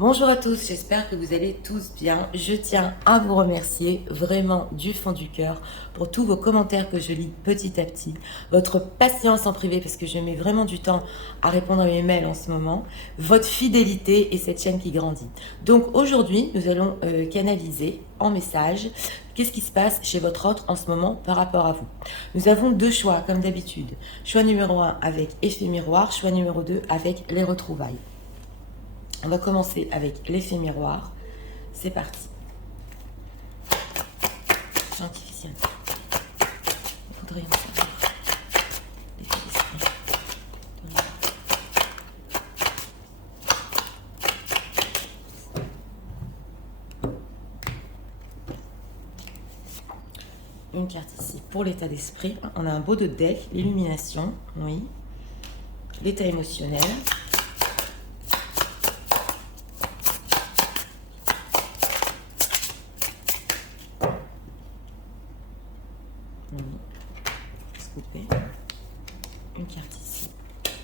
Bonjour à tous, j'espère que vous allez tous bien. Je tiens à vous remercier vraiment du fond du cœur pour tous vos commentaires que je lis petit à petit, votre patience en privé parce que je mets vraiment du temps à répondre à mes mails en ce moment, votre fidélité et cette chaîne qui grandit. Donc aujourd'hui, nous allons canaliser en message qu'est-ce qui se passe chez votre autre en ce moment par rapport à vous. Nous avons deux choix comme d'habitude. Choix numéro 1 avec effet miroir, choix numéro 2 avec les retrouvailles. On va commencer avec l'effet miroir. C'est parti. Artificiel. Il faudrait en savoir. L'effet d'esprit. Une carte ici pour l'état d'esprit. On a un beau de deck, l'illumination, oui. L'état émotionnel. Une carte ici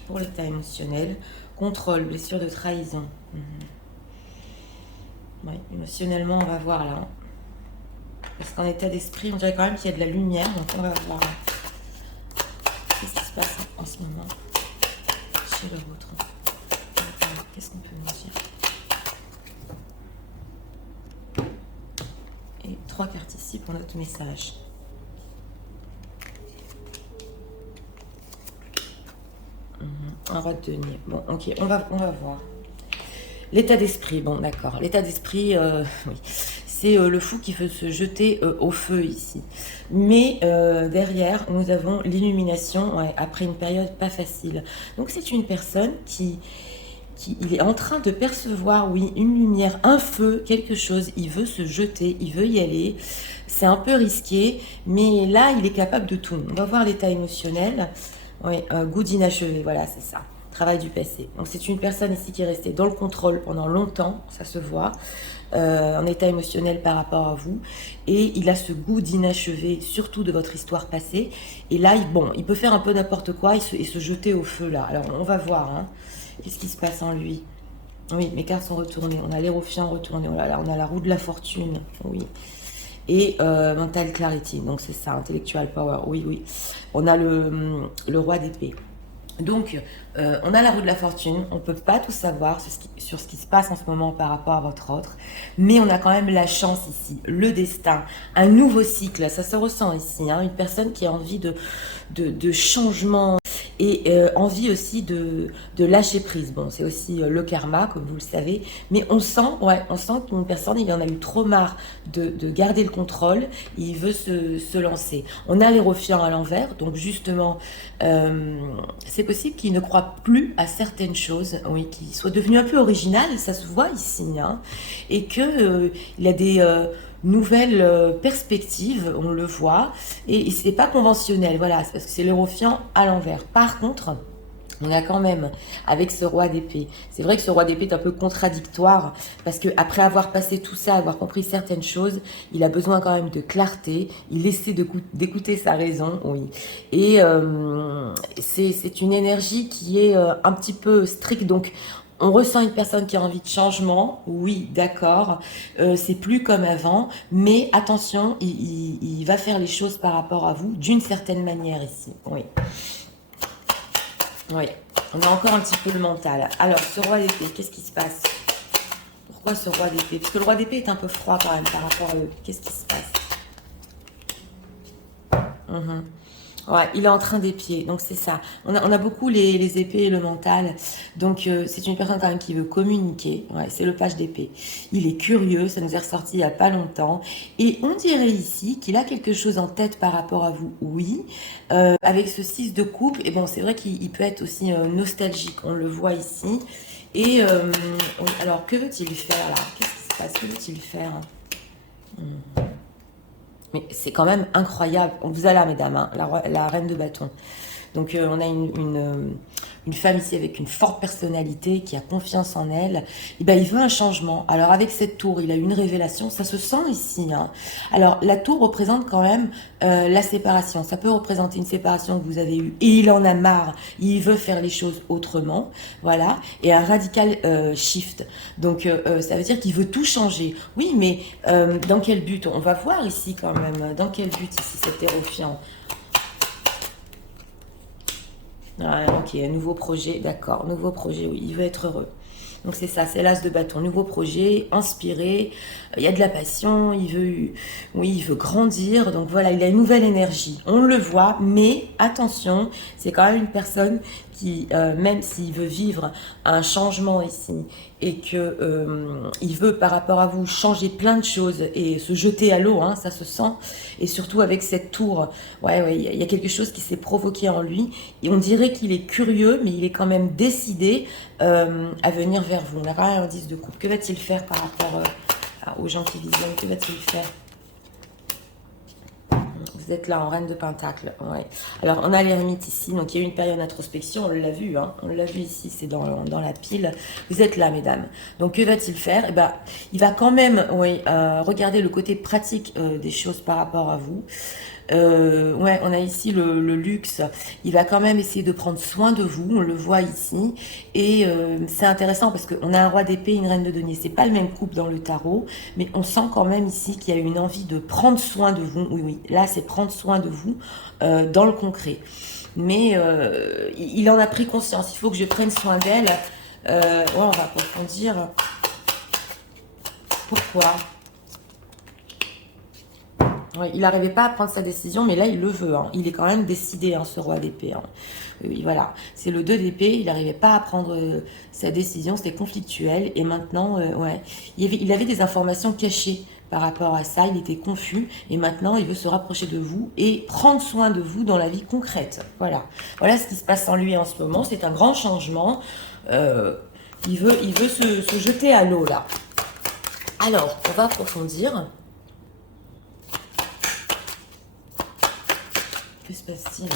pour l'état émotionnel, contrôle, blessure de trahison. Oui, émotionnellement, on va voir là. Parce qu'en état d'esprit, on dirait quand même qu'il y a de la lumière, donc on va voir qu'est-ce qui se passe en ce moment chez le vôtre. Qu'est-ce qu'on peut nous dire? Et 3 cartes ici pour notre message. Un roi de denier. Bon, ok, on va voir. L'état d'esprit, bon d'accord. L'état d'esprit, oui. C'est le fou qui veut se jeter au feu ici. Mais derrière, nous avons l'illumination après une période pas facile. Donc c'est une personne qui il est en train de percevoir, oui, une lumière, un feu, quelque chose. Il veut se jeter, il veut y aller. C'est un peu risqué, mais là, il est capable de tout. On va voir l'état émotionnel. Oui, goût d'inachevé, voilà, c'est ça. Travail du passé. Donc c'est une personne ici qui est restée dans le contrôle pendant longtemps, ça se voit, en état émotionnel par rapport à vous. Et il a ce goût d'inachevé, surtout de votre histoire passée. Et là, il peut faire un peu n'importe quoi et se jeter au feu là. Alors on va voir, hein. Qu'est-ce qui se passe en lui? Oui, mes cartes sont retournées. On a l'Hérophant retourné. Oh là là, on a la roue de la fortune. Oui. Et mental clarity. Donc c'est ça, intellectual power. Oui, oui. On a le roi d'épée. Donc, on a la roue de la fortune, on ne peut pas tout savoir sur ce qui se passe en ce moment par rapport à votre autre, mais on a quand même la chance ici, le destin, un nouveau cycle, ça se ressent ici, hein, une personne qui a envie de changement et envie aussi de lâcher prise. Bon, c'est aussi le karma, comme vous le savez, mais on sent qu'une personne, il en a eu trop marre de garder le contrôle, il veut se lancer. On a l'Hérophant à l'envers, donc justement, c'est possible qu'il ne croit plus à certaines choses, oui, qu'il soit devenu un peu original, ça se voit ici, hein, et que il a des nouvelles perspectives, on le voit, et c'est pas conventionnel, voilà, c'est parce que c'est l'Hérophant à l'envers. Par contre, on a quand même, avec ce roi d'épée, c'est vrai que ce roi d'épée est un peu contradictoire, parce que après avoir passé tout ça, avoir compris certaines choses, il a besoin quand même de clarté, il essaie d'écouter sa raison, oui. Et c'est une énergie qui est un petit peu stricte, donc on ressent une personne qui a envie de changement, oui, d'accord, c'est plus comme avant, mais attention, il va faire les choses par rapport à vous d'une certaine manière ici, oui. Oui, on a encore un petit peu le mental. Alors, ce roi d'épée, qu'est-ce qui se passe? Pourquoi ce roi d'épée? Parce que le roi d'épée est un peu froid quand même par rapport à eux. Qu'est-ce qui se passe? Ouais, il est en train d'épier, donc c'est ça. On a beaucoup les épées et le mental. Donc c'est une personne quand même qui veut communiquer. Ouais, c'est le page d'épée. Il est curieux, ça nous est ressorti il n'y a pas longtemps. Et on dirait ici qu'il a quelque chose en tête par rapport à vous, oui. Avec ce 6 de coupe, et bon, c'est vrai qu'il peut être aussi nostalgique, on le voit ici. Et alors, que veut-il faire là? Qu'est-ce qui se passe? Que veut-il faire? Mais c'est quand même incroyable. On vous a là, mesdames, hein, la reine de bâton. Donc on a une femme ici avec une forte personnalité, qui a confiance en elle. Et ben, il veut un changement. Alors avec cette tour, il a une révélation, ça se sent ici, hein. Alors la tour représente quand même la séparation. Ça peut représenter une séparation que vous avez eue et il en a marre, il veut faire les choses autrement, voilà. Et un radical shift. Donc ça veut dire qu'il veut tout changer. Oui, mais dans quel but? On va voir ici quand même. Dans quel but ici cet hérophant? Ah, ok, un nouveau projet, d'accord. Nouveau projet, oui, il veut être heureux. Donc c'est ça, c'est l'as de bâton. Nouveau projet, inspiré, il y a de la passion, oui, il veut grandir. Donc voilà, il a une nouvelle énergie. On le voit, mais attention, c'est quand même une personne qui, même s'il veut vivre un changement ici et que il veut par rapport à vous changer plein de choses et se jeter à l'eau, hein, ça se sent. Et surtout avec cette tour, ouais, il y a quelque chose qui s'est provoqué en lui. Et on dirait qu'il est curieux, mais il est quand même décidé à venir vers vous. On a pas un 10 de coupe. Que va-t-il faire par rapport aux gens qui visionnent? Que va-t-il faire? Vous êtes là en reine de pentacle. Ouais. Alors, on a l'ermite ici. Donc, il y a eu une période d'introspection. On l'a vu. Hein. On l'a vu ici. C'est dans la pile. Vous êtes là, mesdames. Donc, que va-t-il faire? Eh ben, il va quand même regarder le côté pratique des choses par rapport à vous. Ouais, on a ici le luxe. Il va quand même essayer de prendre soin de vous. On le voit ici. Et c'est intéressant parce qu'on a un roi d'épée et une reine de denier. C'est pas le même couple dans le tarot, mais on sent quand même ici qu'il y a une envie de prendre soin de vous. Oui, oui. Là, c'est prendre soin de vous dans le concret. Mais il en a pris conscience. Il faut que je prenne soin d'elle. Ouais, on va approfondir. Pourquoi? Ouais, il n'arrivait pas à prendre sa décision, mais là, il le veut. Hein. Il est quand même décidé, hein, ce roi d'épée. Hein. Oui, voilà. C'est le 2 d'épée. Il n'arrivait pas à prendre sa décision. C'était conflictuel. Et maintenant, ouais, il avait des informations cachées par rapport à ça. Il était confus. Et maintenant, il veut se rapprocher de vous et prendre soin de vous dans la vie concrète. Voilà. Voilà ce qui se passe en lui en ce moment. C'est un grand changement. Il veut se jeter à l'eau, là. Alors, on va approfondir. Que se passe-t-il?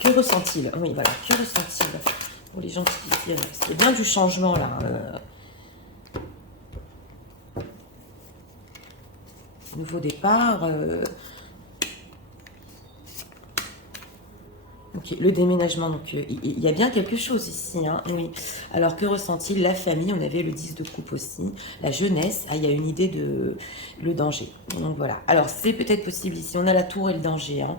Que ressent-il? Oui, voilà. Que ressent-il pour les gens qui viennent? C'est bien du changement, là. Nouveau départ. Ok, le déménagement. Donc, il y a bien quelque chose ici. Hein, oui. Alors, que ressent-il? La famille. On avait le 10 de coupe aussi. La jeunesse. Ah, il y a une idée de le danger. Donc, voilà. Alors, c'est peut-être possible ici. On a la tour et le danger. Hein.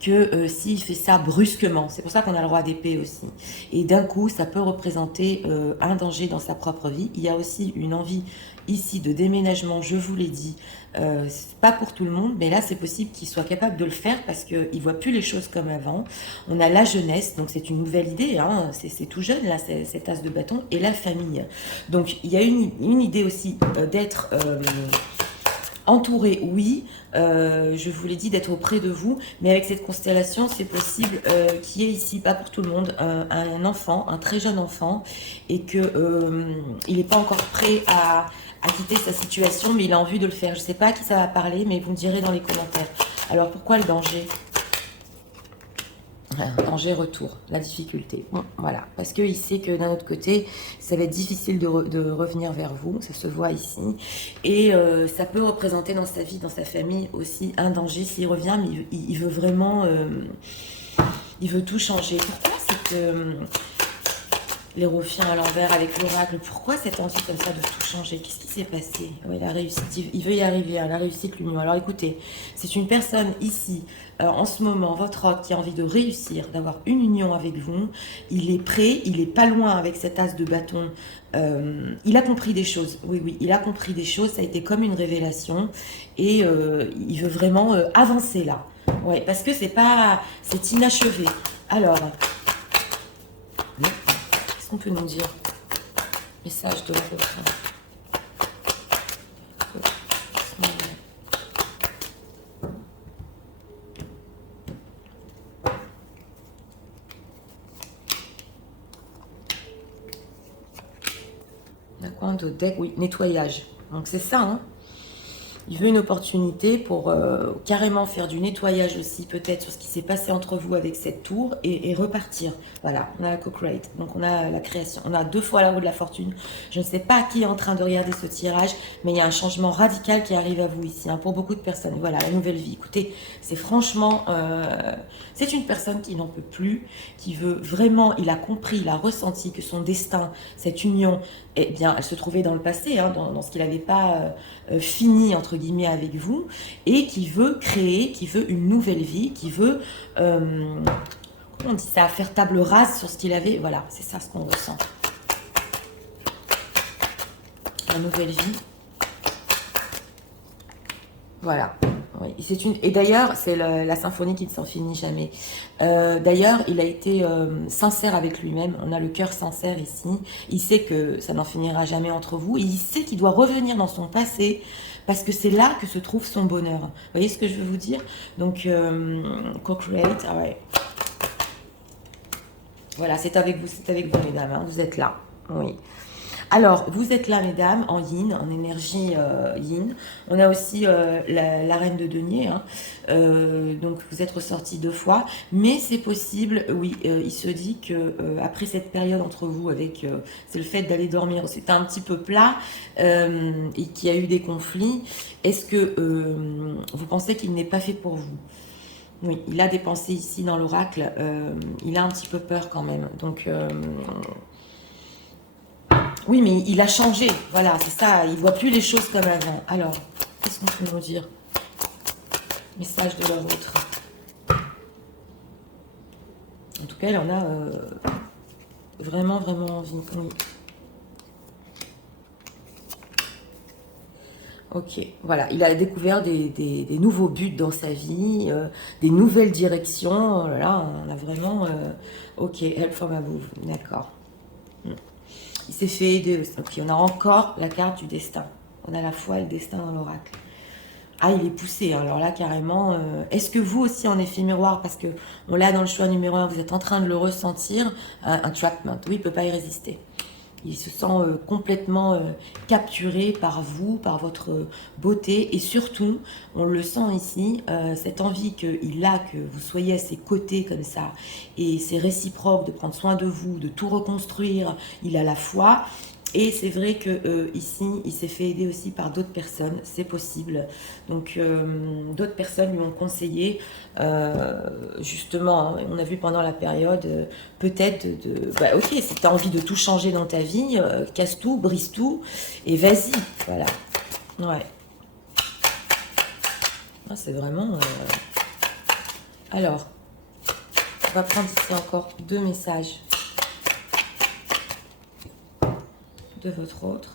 Que s'il fait ça brusquement, c'est pour ça qu'on a le roi d'épée aussi, et d'un coup ça peut représenter un danger dans sa propre vie. Il y a aussi une envie ici de déménagement, je vous l'ai dit, c'est pas pour tout le monde, mais là c'est possible qu'il soit capable de le faire parce qu'il ne voit plus les choses comme avant. On a la jeunesse, donc c'est une nouvelle idée, hein, c'est tout jeune là, cet as de bâton, et la famille. Donc il y a une idée aussi d'être... entouré, oui, je vous l'ai dit, d'être auprès de vous, mais avec cette constellation, c'est possible qu'il y ait ici, pas pour tout le monde, un enfant, un très jeune enfant, et que il n'est pas encore prêt à quitter sa situation, mais il a envie de le faire. Je ne sais pas à qui ça va parler, mais vous me direz dans les commentaires. Alors, pourquoi le danger? Danger, retour, la difficulté. Bon, voilà, parce qu'il sait que d'un autre côté, ça va être difficile de revenir vers vous, ça se voit ici. Et ça peut représenter dans sa vie, dans sa famille aussi un danger s'il revient, mais il veut vraiment... il veut tout changer. Pourquoi cette... l'hérophant à l'envers avec l'oracle, pourquoi cette envie comme ça de tout changer? Qu'est-ce qui s'est passé? Oui, la réussite, il veut y arriver, hein, la réussite, l'union. Alors écoutez, c'est une personne ici, en ce moment, votre hôte, qui a envie de réussir, d'avoir une union avec vous. Il est prêt, il est pas loin avec cet as de bâton. Il a compris des choses, oui, oui, il a compris des choses, ça a été comme une révélation. Et il veut vraiment avancer là. Ouais, parce que c'est inachevé. Alors... qu'est-ce qu'on peut nous dire? Message de la refrain. D'accord, de deck, oui, nettoyage. Donc c'est ça, hein. Il veut une opportunité pour carrément faire du nettoyage aussi, peut-être, sur ce qui s'est passé entre vous avec cette tour et repartir. Voilà, on a la co-create, donc on a la création. On a 2 fois la roue de la fortune. Je ne sais pas qui est en train de regarder ce tirage, mais il y a un changement radical qui arrive à vous ici, hein, pour beaucoup de personnes. Voilà, la nouvelle vie. Écoutez, c'est franchement... c'est une personne qui n'en peut plus, qui veut vraiment... Il a compris, il a ressenti que son destin, cette union, eh bien, elle se trouvait dans le passé, hein, dans ce qu'il n'avait pas fini, entre guillemets, avec vous, et qui veut créer, qui veut une nouvelle vie, qui veut, comment on dit ça, faire table rase sur ce qu'il avait. Voilà, c'est ça ce qu'on ressent. La nouvelle vie. Voilà. Oui, et d'ailleurs, c'est la symphonie qui ne s'en finit jamais. D'ailleurs, il a été sincère avec lui-même. On a le cœur sincère ici. Il sait que ça n'en finira jamais entre vous. Et il sait qu'il doit revenir dans son passé parce que c'est là que se trouve son bonheur. Vous voyez ce que je veux vous dire? Donc, co-create, ah ouais. Voilà, c'est avec vous, mesdames. Hein, vous êtes là. Oui. Alors, vous êtes là, mesdames, en yin, en énergie yin. On a aussi la reine de denier. Hein. Donc, vous êtes ressortis 2 fois. Mais c'est possible, oui, il se dit que après cette période entre vous, avec c'est le fait d'aller dormir, c'était un petit peu plat et qu'il y a eu des conflits. Est-ce que vous pensez qu'il n'est pas fait pour vous? Oui, il a des pensées ici dans l'oracle. Il a un petit peu peur quand même. Donc... oui, mais il a changé. Voilà, c'est ça. Il voit plus les choses comme avant. Alors, qu'est-ce qu'on peut nous dire? Message de leur autre. En tout cas, il en a vraiment, vraiment envie. Oui. Ok, voilà. Il a découvert des nouveaux buts dans sa vie, des nouvelles directions. Oh là là, on a vraiment... ok, help from above. D'accord. Il s'est fait aider. Ok, on a encore la carte du destin. On a la foi et le destin dans l'oracle. Ah, il est poussé, hein. Alors là, carrément. Est-ce que vous aussi, en effet miroir, parce que on l'a dans le choix numéro 1, vous êtes en train de le ressentir, un entrapment. Oui, il ne peut pas y résister. Il se sent complètement capturé par vous, par votre beauté. Et surtout, on le sent ici, cette envie qu'il a que vous soyez à ses côtés comme ça. Et c'est réciproque de prendre soin de vous, de tout reconstruire. Il a la foi. Et c'est vrai que ici, il s'est fait aider aussi par d'autres personnes, c'est possible. Donc, d'autres personnes lui ont conseillé, justement, hein, on a vu pendant la période, peut-être bah, ok, si tu as envie de tout changer dans ta vie, casse tout, brise tout, et vas-y, voilà. Ouais. Ah, c'est vraiment... Alors, on va prendre ici encore 2 messages de votre autre.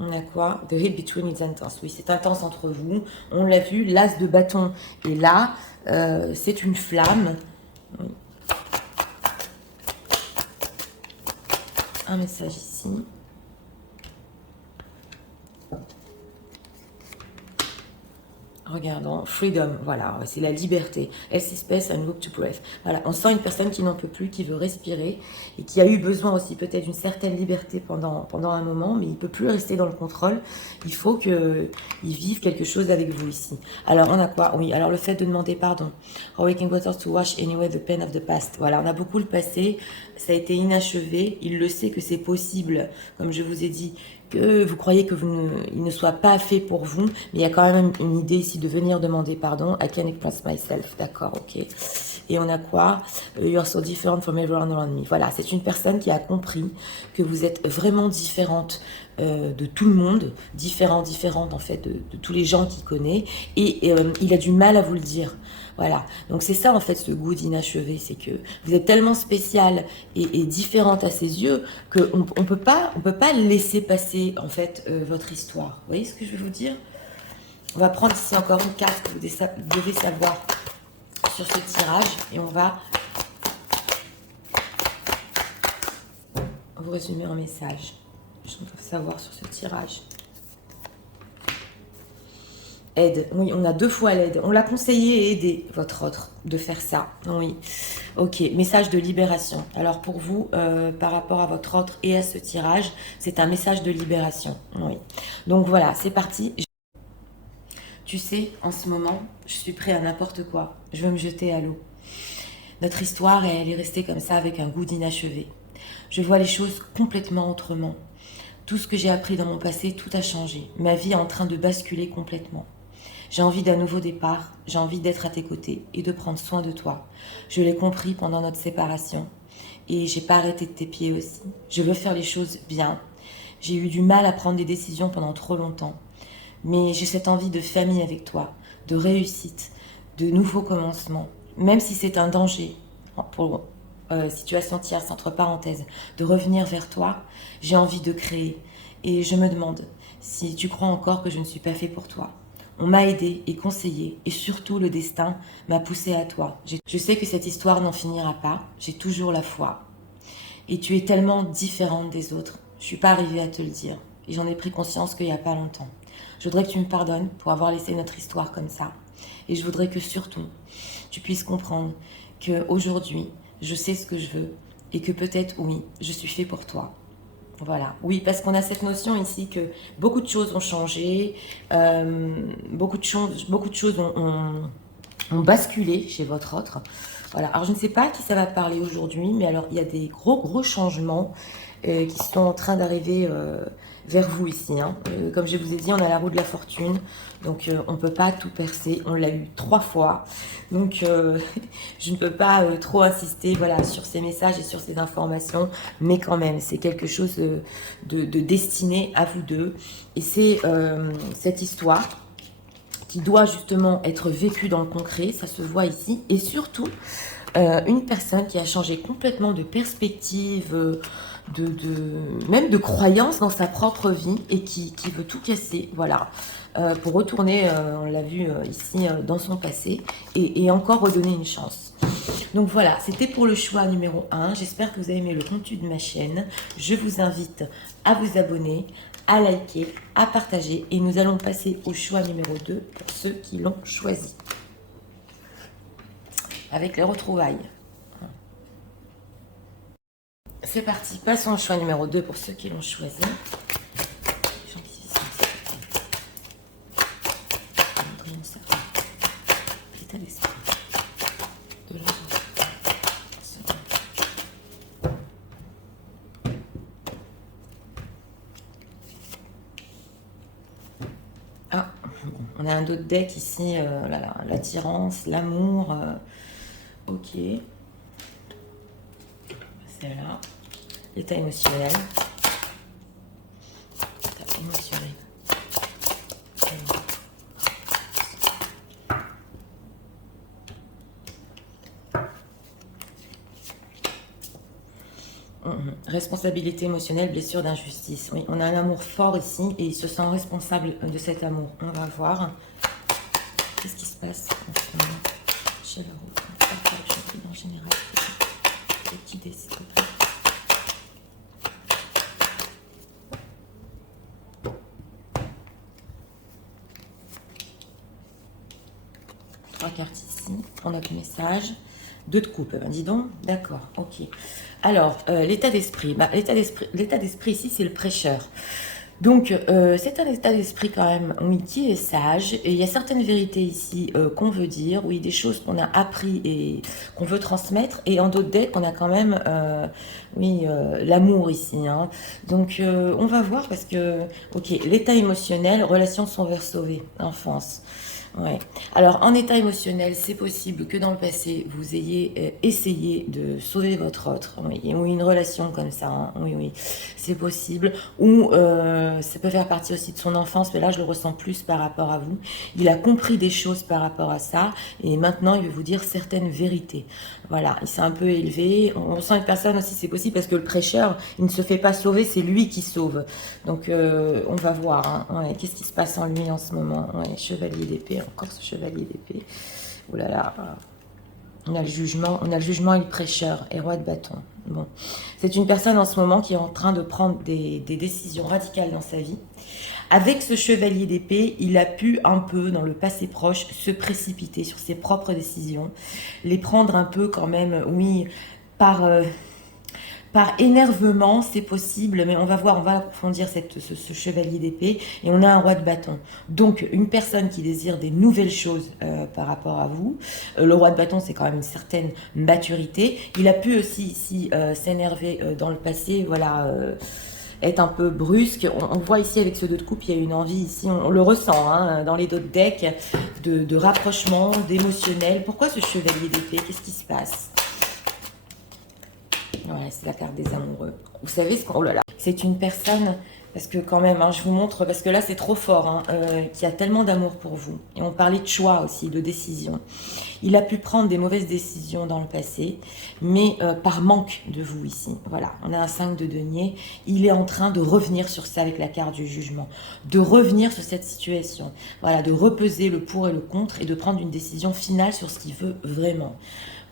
On a quoi? The hate between is intense. Oui, c'est intense entre vous. On l'a vu, l'as de bâton est là. C'est une flamme. Oui. Un message ici. Regardons, freedom, voilà, c'est la liberté. Else space and look to breath. Voilà, on sent une personne qui n'en peut plus, qui veut respirer et qui a eu besoin aussi peut-être d'une certaine liberté pendant un moment, mais il ne peut plus rester dans le contrôle. Il faut qu'il vive quelque chose avec vous ici. Alors, on a quoi? Oui, alors le fait de demander pardon. Awakening waters to wash anyway the pain of the past. Voilà, on a beaucoup le passé, ça a été inachevé. Il le sait que c'est possible, comme je vous ai dit, que vous croyez que il ne soit pas fait pour vous, mais il y a quand même une idée ici de venir demander pardon. I can express myself, d'accord, ok. Et on a quoi? You are so different from everyone around me. Voilà, c'est une personne qui a compris que vous êtes vraiment différente de tout le monde, différente en fait de tous les gens qu'il connaît, et il a du mal à vous le dire. Voilà, donc c'est ça en fait ce goût d'inachevé, c'est que vous êtes tellement spéciale et différente à ses yeux qu'on on peut pas laisser passer en fait votre histoire. Vous voyez ce que je veux vous dire? On va prendre ici encore une carte que vous devez savoir sur ce tirage et on va vous résumer un message. Je dois savoir sur ce tirage. Aide. Oui, on a 2 fois l'aide. On l'a conseillé et aidé, votre autre, de faire ça. Oui. Ok, message de libération. Alors pour vous, par rapport à votre autre et à ce tirage, c'est un message de libération. Oui. Donc voilà, c'est parti. Tu sais, en ce moment, je suis prêt à n'importe quoi. Je veux me jeter à l'eau. Notre histoire, elle est restée comme ça avec un goût d'inachevé. Je vois les choses complètement autrement. Tout ce que j'ai appris dans mon passé, tout a changé. Ma vie est en train de basculer complètement. J'ai envie d'un nouveau départ, j'ai envie d'être à tes côtés et de prendre soin de toi. Je l'ai compris pendant notre séparation et j'ai pas arrêté de t'épier aussi. Je veux faire les choses bien. J'ai eu du mal à prendre des décisions pendant trop longtemps. Mais j'ai cette envie de famille avec toi, de réussite, de nouveaux commencements. Même si c'est un danger, pour, si tu as senti entre parenthèses, de revenir vers toi, j'ai envie de créer. Et je me demande si tu crois encore que je ne suis pas fait pour toi. On m'a aidé et conseillé, et surtout le destin m'a poussé à toi. Je sais que cette histoire n'en finira pas, j'ai toujours la foi. Et tu es tellement différente des autres, je ne suis pas arrivée à te le dire. Et j'en ai pris conscience qu'il n'y a pas longtemps. Je voudrais que tu me pardonnes pour avoir laissé notre histoire comme ça. Et je voudrais que surtout, tu puisses comprendre qu'aujourd'hui, je sais ce que je veux et que peut-être, oui, je suis fait pour toi. Voilà, oui, parce qu'on a cette notion ici que beaucoup de choses ont changé, beaucoup de choses ont basculé chez votre autre. Voilà, alors je ne sais pas à qui ça va parler aujourd'hui, mais alors il y a des gros changements qui sont en train d'arriver vers vous ici. Hein. Comme je vous ai dit, on a la roue de la fortune, donc on ne peut pas tout percer. On l'a eu 3 fois, donc je ne peux pas trop insister voilà, sur ces messages et sur ces informations, mais quand même, c'est quelque chose de destiné à vous deux. Et c'est cette histoire qui doit justement être vécue dans le concret, ça se voit ici, et surtout une personne qui a changé complètement de perspective, même de croyance dans sa propre vie et qui veut tout casser, voilà, pour retourner, on l'a vu ici, dans son passé et encore redonner une chance. Donc voilà, c'était pour le choix numéro 1. J'espère que vous avez aimé le contenu de ma chaîne. Je vous invite à vous abonner, à liker, à partager et nous allons passer au choix numéro 2 pour ceux qui l'ont choisi. Avec les retrouvailles. C'est parti, passons au choix numéro 2 pour ceux qui l'ont choisi. L'état d'esprit de l'autre. Ah, on a un autre deck ici, l'attirance, l'amour. Ok. Celle-là. L'état émotionnel. L'état émotionnel. Responsabilité émotionnelle, blessure d'injustice. Oui, on a un amour fort ici et il se sent responsable de cet amour. On va voir. Qu'est-ce qui se passe en ce moment chez le route en général. Les petits dés, s'il te plaît. Trois cartes ici pour notre message. 2 de coupe, ben dis donc. D'accord, ok. Alors, l'état d'esprit. Bah, l'état d'esprit ici, c'est le prêcheur. Donc, c'est un état d'esprit quand même, oui, qui est sage. Et il y a certaines vérités ici qu'on veut dire, oui, des choses qu'on a appris et qu'on veut transmettre. Et en d'autres decks, on a quand même, oui, l'amour ici. Hein. Donc, on va voir parce que, ok, l'état émotionnel, relations sont vers sauver, enfance. Ouais. Alors, en état émotionnel, c'est possible que dans le passé, vous ayez essayé de sauver votre autre, oui, ou une relation comme ça, hein. Oui, c'est possible. Ou ça peut faire partie aussi de son enfance, mais là, je le ressens plus par rapport à vous. Il a compris des choses par rapport à ça, et maintenant, il veut vous dire certaines vérités. Voilà, il s'est un peu élevé. On sent une personne aussi, c'est possible, parce que le prêcheur, il ne se fait pas sauver, c'est lui qui sauve. Donc, on va voir. Hein. Ouais, qu'est-ce qui se passe en lui en ce moment? Ouais, chevalier d'épée, encore ce chevalier d'épée. Ouh là là. On a le jugement et le prêcheur, et roi de bâton. Bon. C'est une personne en ce moment qui est en train de prendre des décisions radicales dans sa vie. Avec ce chevalier d'épée, il a pu un peu, dans le passé proche, se précipiter sur ses propres décisions, les prendre un peu quand même, oui, par, par énervement, c'est possible, mais on va voir, on va approfondir ce chevalier d'épée, et on a un roi de bâton. Donc, une personne qui désire des nouvelles choses par rapport à vous. Le roi de bâton, c'est quand même une certaine maturité. Il a pu aussi ici s'énerver dans le passé, voilà, être un peu brusque. On voit ici avec ce 2 de coupe, il y a une envie ici, on le ressent hein, dans les d'autres decks, de rapprochement, d'émotionnel. Pourquoi ce chevalier d'épée? Qu'est-ce qui se passe? Ouais, c'est la carte des amoureux. Vous savez ce qu'on... Oh là là. C'est une personne, parce que quand même, hein, je vous montre, parce que là c'est trop fort, hein, qui a tellement d'amour pour vous. Et on parlait de choix aussi, de décision. Il a pu prendre des mauvaises décisions dans le passé, mais par manque de vous ici. Voilà, on a un 5 de denier. Il est en train de revenir sur ça avec la carte du jugement. De revenir sur cette situation. Voilà, de repeser le pour et le contre et de prendre une décision finale sur ce qu'il veut vraiment.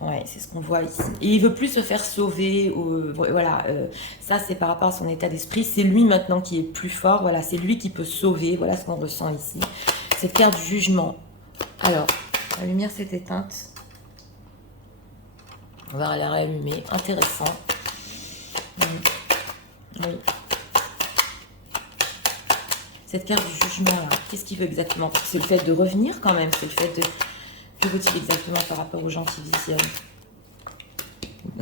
Ouais, c'est ce qu'on voit ici. Et il veut plus se faire sauver. Voilà, ça c'est par rapport à son état d'esprit. C'est lui maintenant qui est plus fort. Voilà, c'est lui qui peut sauver. Voilà ce qu'on ressent ici. Cette carte du jugement. Alors, la lumière s'est éteinte. On va la rallumer. Intéressant. Oui. Cette carte du jugement, qu'est-ce qu'il veut exactement? C'est le fait de revenir quand même. C'est le fait de... Que veut-il exactement par rapport aux gens qui visionnent?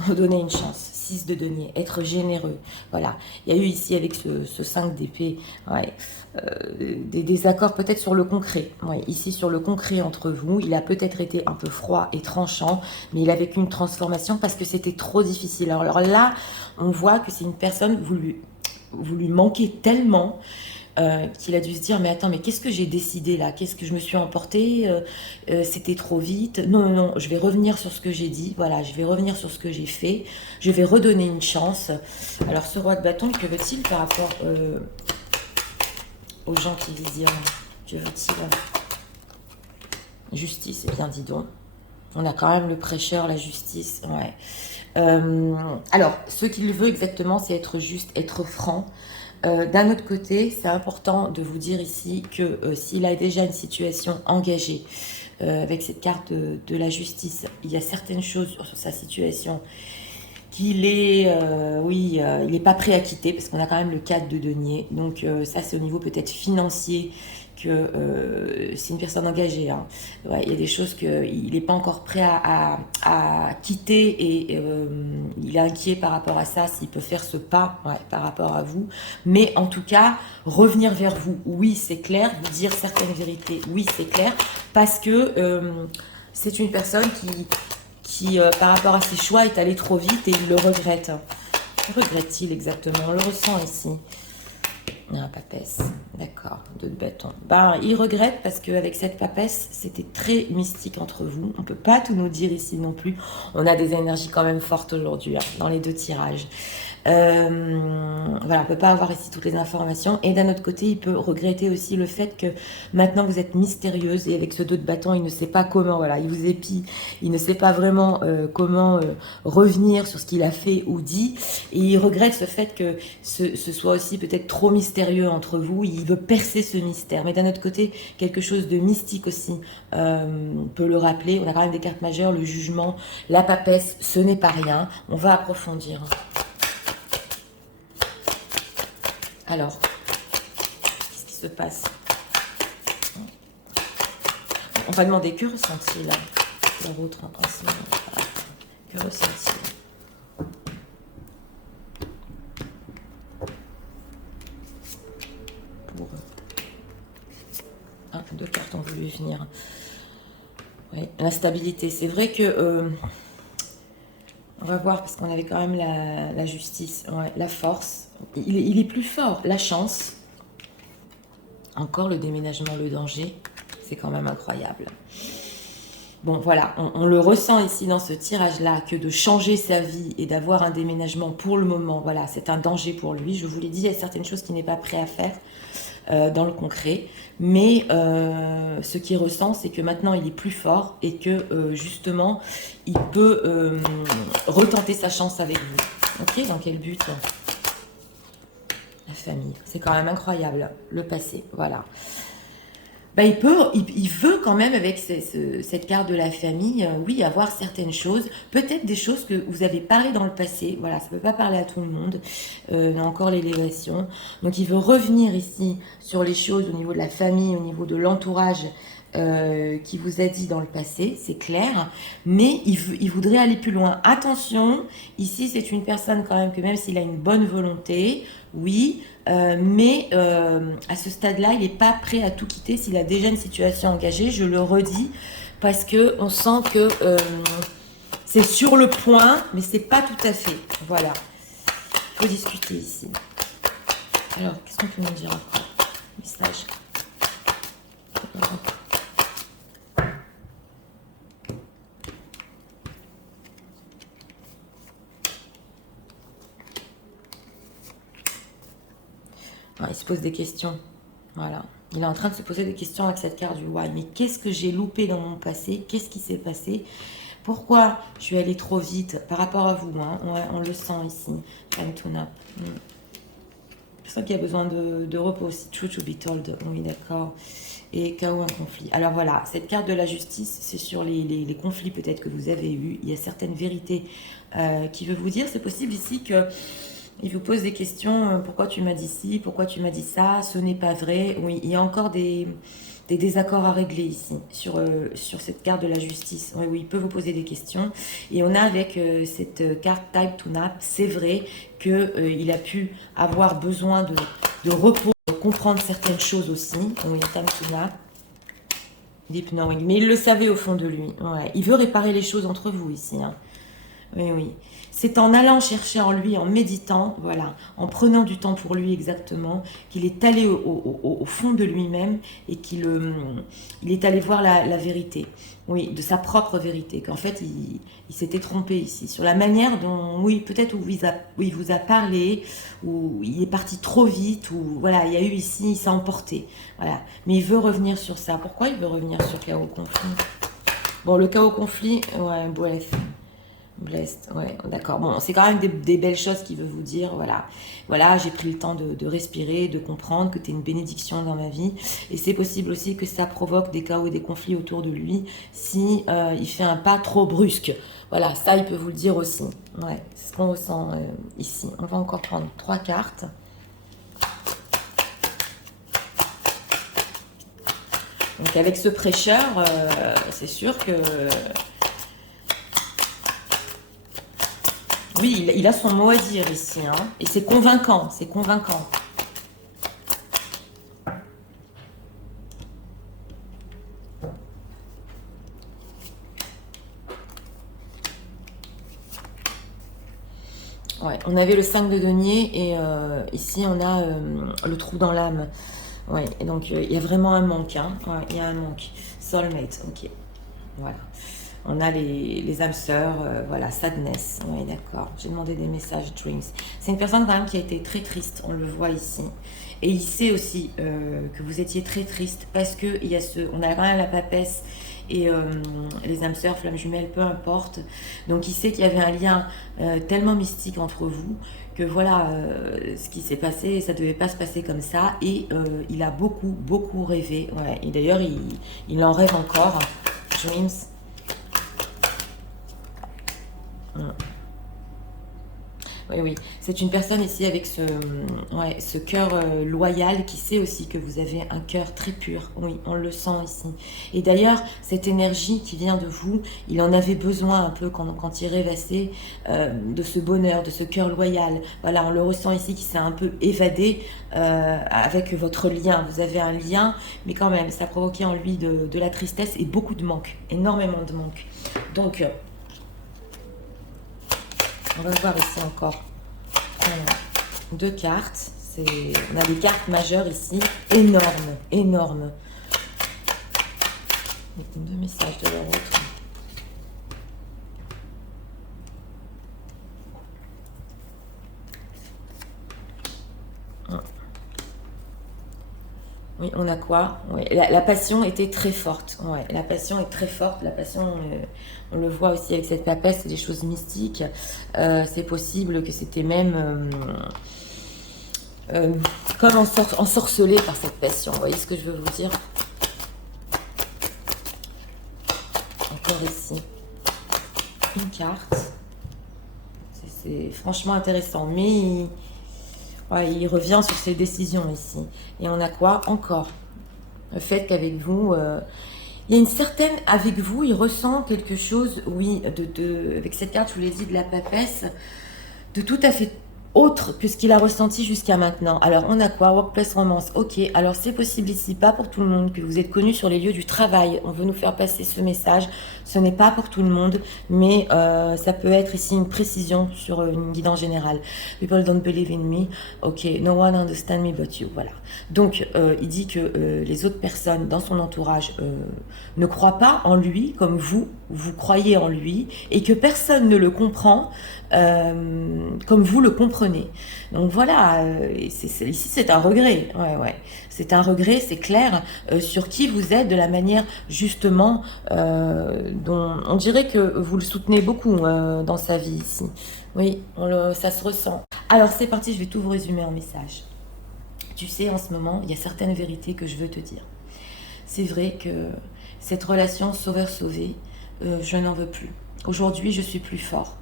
Redonner une chance. 6 de denier. Être généreux. Voilà. Il y a eu ici avec ce 5 d'épée, ouais, des désaccords peut-être sur le concret. Ouais, ici sur le concret entre vous. Il a peut-être été un peu froid et tranchant, mais il a vécu une transformation parce que c'était trop difficile. Alors là, on voit que c'est une personne, vous lui manquez tellement... qu'il a dû se dire, mais attends, mais qu'est-ce que j'ai décidé là? Qu'est-ce que je me suis emporté? C'était trop vite. Non, non, non, je vais revenir sur ce que j'ai dit. Voilà, je vais revenir sur ce que j'ai fait. Je vais redonner une chance. Alors, ce roi de bâton, que veut-il par rapport aux gens qui visionnent? Que veut-il? Justice, eh bien, dis donc. On a quand même le prêcheur, la justice. Ouais. Alors, ce qu'il veut exactement, c'est être juste, être franc. D'un autre côté, c'est important de vous dire ici que s'il a déjà une situation engagée avec cette carte de la justice, il y a certaines choses sur sa situation qu'il est, oui, il n'est pas prêt à quitter parce qu'on a quand même le 4 de denier. Donc ça, c'est au niveau peut-être financier que c'est une personne engagée. Hein. Ouais, il y a des choses qu'il n'est pas encore prêt à quitter et il est inquiet par rapport à ça, s'il peut faire ce pas ouais, par rapport à vous. Mais en tout cas, revenir vers vous, oui, c'est clair. Vous dire certaines vérités, oui, c'est clair. Parce que c'est une personne qui par rapport à ses choix, est allé trop vite et il le regrette. Que regrette-t-il exactement? On le ressent ici. Ah, papesse, d'accord, 2 de bâton. Ben, il regrette parce qu'avec cette papesse, c'était très mystique entre vous. On ne peut pas tout nous dire ici non plus. On a des énergies quand même fortes aujourd'hui hein, dans les 2 tirages. Voilà, on ne peut pas avoir ici toutes les informations. Et d'un autre côté, il peut regretter aussi le fait que maintenant vous êtes mystérieuse et avec ce 2 de bâton, il ne sait pas comment, voilà, il vous épie, il ne sait pas vraiment comment revenir sur ce qu'il a fait ou dit. Et il regrette ce fait que ce soit aussi peut-être trop mystérieux entre vous. Il veut percer ce mystère. Mais d'un autre côté, quelque chose de mystique aussi peut le rappeler. On a quand même des cartes majeures, le jugement, la papesse, ce n'est pas rien. On va approfondir. Alors, qu'est-ce qui se passe? On va demander que ressenti là. La vôtre en principe. Que ressenti? Pour ah, 2 cartes ont voulu venir. Oui, l'instabilité. C'est vrai que on va voir parce qu'on avait quand même la justice, ouais, la force. Il est plus fort. La chance. Encore le déménagement, le danger. C'est quand même incroyable. Bon, voilà, on le ressent ici dans ce tirage-là, que de changer sa vie et d'avoir un déménagement pour le moment, voilà, c'est un danger pour lui. Je vous l'ai dit, il y a certaines choses qu'il n'est pas prêt à faire. dans le concret. Mais ce qu'il ressent, c'est que maintenant il est plus fort et que justement il peut retenter sa chance avec vous. Ok, dans quel but? La famille. C'est quand même incroyable. Le passé, voilà. Bah, il veut quand même avec cette carte de la famille, oui, avoir certaines choses, peut-être des choses que vous avez parlé dans le passé, voilà, ça ne peut pas parler à tout le monde, encore l'élévation. Donc il veut revenir ici sur les choses au niveau de la famille, au niveau de l'entourage qui vous a dit dans le passé, c'est clair, mais il voudrait aller plus loin. Attention, ici c'est une personne quand même que même s'il a une bonne volonté, oui, mais à ce stade-là, il n'est pas prêt à tout quitter s'il a déjà une situation engagée. Je le redis parce que on sent que c'est sur le point, mais c'est pas tout à fait. Voilà. Il faut discuter ici. Alors, qu'est-ce qu'on peut nous dire après? Message. Il se pose des questions. Voilà. Il est en train de se poser des questions avec cette carte du Why. Mais qu'est-ce que j'ai loupé dans mon passé? Qu'est-ce qui s'est passé? Pourquoi je suis allée trop vite par rapport à vous, hein? Ouais, on le sent ici. Time to nap. C'est ça qu'il y a besoin de repos aussi. True to be told. Oui, d'accord. Et chaos, un conflit. Alors voilà, cette carte de la justice, c'est sur les conflits peut-être que vous avez eus. Il y a certaines vérités qui veut vous dire. C'est possible ici que il vous pose des questions. Pourquoi tu m'as dit ci? Pourquoi tu m'as dit ça? Ce n'est pas vrai. Oui, il y a encore des désaccords à régler ici, sur cette carte de la justice. Oui, oui, il peut vous poser des questions. Et on a avec cette carte Type to Nap, c'est vrai qu'il a pu avoir besoin de repos, de comprendre certaines choses aussi. Oui, Time to Nap. Deep Knowing. Mais il le savait au fond de lui. Ouais. Il veut réparer les choses entre vous ici. Hein. Oui, oui. C'est en allant chercher en lui, en méditant, voilà, en prenant du temps pour lui exactement, qu'il est allé au fond de lui-même et il est allé voir la vérité, oui, de sa propre vérité, qu'en fait il s'était trompé ici, sur la manière dont, oui, peut-être où il vous a parlé, où il est parti trop vite, ou voilà, il y a eu ici, il s'est emporté, voilà. Mais il veut revenir sur ça. Pourquoi il veut revenir sur le chaos conflit? Bon, le chaos conflit, ouais, bref. Blessed, ouais, d'accord. Bon, c'est quand même des belles choses qu'il veut vous dire, voilà. Voilà, j'ai pris le temps de respirer, de comprendre que tu es une bénédiction dans ma vie. Et c'est possible aussi que ça provoque des chaos et des conflits autour de lui si il fait un pas trop brusque. Voilà, ça, il peut vous le dire aussi. Ouais, c'est ce qu'on ressent ici. On va encore prendre 3 cartes. Donc avec ce prêcheur, c'est sûr que... Oui, il a son mot à dire ici, hein, et c'est convaincant, c'est convaincant. Ouais, on avait le 5 de denier et ici on a le trou dans l'âme. Ouais, et donc il y a vraiment un manque, hein. Ouais, il y a un manque. Soulmate, ok. Voilà. On a les âmes sœurs, voilà, sadness, oui d'accord, j'ai demandé des messages, dreams. C'est une personne quand même qui a été très triste, on le voit ici. Et il sait aussi que vous étiez très triste parce que il y a on a quand même la papesse et les âmes sœurs, flammes jumelles, peu importe. Donc il sait qu'il y avait un lien tellement mystique entre vous que voilà, ce qui s'est passé, ça devait pas se passer comme ça. Et il a beaucoup, beaucoup rêvé. Ouais. Et d'ailleurs, il en rêve encore. Dreams. Oui, oui. C'est une personne ici avec ce cœur loyal qui sait aussi que vous avez un cœur très pur. Oui, on le sent ici. Et d'ailleurs, cette énergie qui vient de vous, il en avait besoin un peu quand il rêvassait de ce bonheur, de ce cœur loyal. Voilà, on le ressent ici qui s'est un peu évadé avec votre lien. Vous avez un lien, mais quand même, ça a provoqué en lui de la tristesse et beaucoup de manque, énormément de manque. Donc, on va voir ici encore. Deux cartes. On a des cartes majeures ici. Énormes. Énormes. Deux messages de leur autre. Oui, on a quoi? Oui, la passion était très forte. Ouais, la passion est très forte. La passion, on le voit aussi avec cette papesse, c'est des choses mystiques. C'est possible que c'était même euh, comme ensorcelé par cette passion. Vous voyez ce que je veux vous dire? Encore ici, une carte. C'est franchement intéressant. Mais ouais, il revient sur ses décisions ici. Et on a quoi? Encore le fait qu'avec vous, il y a une certaine... Avec vous, il ressent quelque chose, oui, avec cette carte, je vous l'ai dit, de la papesse, de tout à fait autre que ce qu'il a ressenti jusqu'à maintenant. Alors, on a quoi? Workplace romance. Ok, alors c'est possible ici, pas pour tout le monde, que vous êtes connu sur les lieux du travail. On veut nous faire passer ce message. Ce n'est pas pour tout le monde, mais ça peut être ici une précision sur une guidance générale. People don't believe in me. Ok, no one understand me but you. Voilà. Donc, il dit que les autres personnes dans son entourage ne croient pas en lui comme vous croyez en lui, et que personne ne le comprend comme vous le comprenez. Donc voilà, ici c'est un regret. Ouais, ouais. C'est un regret, c'est clair, sur qui vous êtes, de la manière justement dont on dirait que vous le soutenez beaucoup dans sa vie ici. Oui, ça se ressent. Alors c'est parti, je vais tout vous résumer en message. Tu sais, en ce moment, il y a certaines vérités que je veux te dire. C'est vrai que cette relation sauveur-sauvé, je n'en veux plus. Aujourd'hui, je suis plus fort.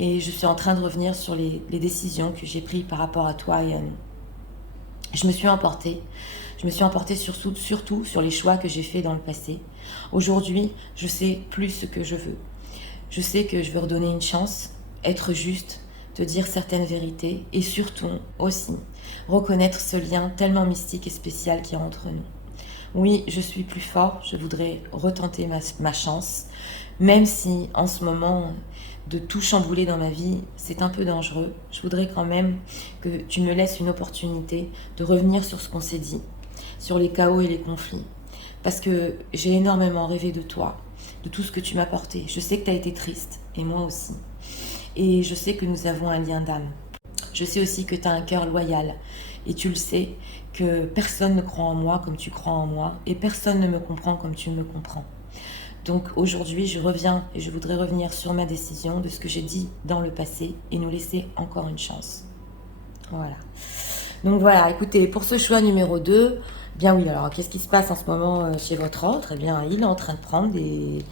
Et je suis en train de revenir sur les décisions que j'ai prises par rapport à toi et à nous. Je me suis emportée. Je me suis emportée surtout sur les choix que j'ai faits dans le passé. Aujourd'hui, je sais plus ce que je veux. Je sais que je veux redonner une chance, être juste, te dire certaines vérités et surtout aussi reconnaître ce lien tellement mystique et spécial qu'il y a entre nous. Oui, je suis plus fort, je voudrais retenter ma chance, même si en ce moment, de tout chambouler dans ma vie, c'est un peu dangereux. Je voudrais quand même que tu me laisses une opportunité de revenir sur ce qu'on s'est dit, sur les chaos et les conflits. Parce que j'ai énormément rêvé de toi, de tout ce que tu m'as apporté. Je sais que tu as été triste, et moi aussi. Et je sais que nous avons un lien d'âme. Je sais aussi que tu as un cœur loyal. Et tu le sais, que personne ne croit en moi comme tu crois en moi. Et personne ne me comprend comme tu me comprends. Donc aujourd'hui, je reviens et je voudrais revenir sur ma décision de ce que j'ai dit dans le passé et nous laisser encore une chance. Voilà. Donc voilà, écoutez, pour ce choix numéro 2, bien oui, alors qu'est-ce qui se passe en ce moment chez votre autre? Eh bien, il est en train de prendre des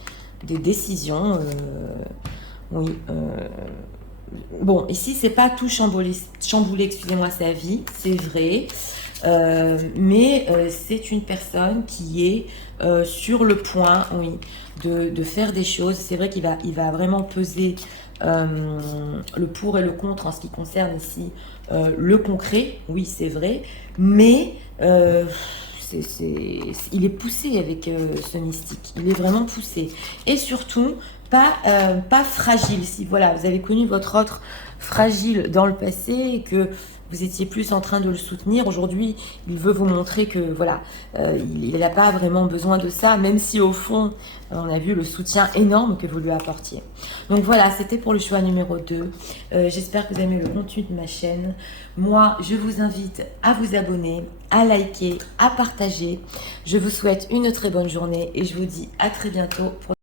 décisions. Oui. Bon, ici, c'est pas tout chambouler, excusez-moi, sa vie, c'est vrai. Mais c'est une personne qui est sur le point, oui, de faire des choses. C'est vrai qu'il va vraiment peser le pour et le contre en ce qui concerne ici le concret, oui, c'est vrai, mais il est poussé avec ce mystique, il est vraiment poussé. Et surtout, pas fragile. Si voilà, vous avez connu votre autre fragile dans le passé et que vous étiez plus en train de le soutenir. Aujourd'hui, il veut vous montrer que voilà, il n'a pas vraiment besoin de ça, même si au fond, on a vu le soutien énorme que vous lui apportiez. Donc voilà, c'était pour le choix numéro 2. J'espère que vous aimez le contenu de ma chaîne. Moi, je vous invite à vous abonner, à liker, à partager. Je vous souhaite une très bonne journée et je vous dis à très bientôt pour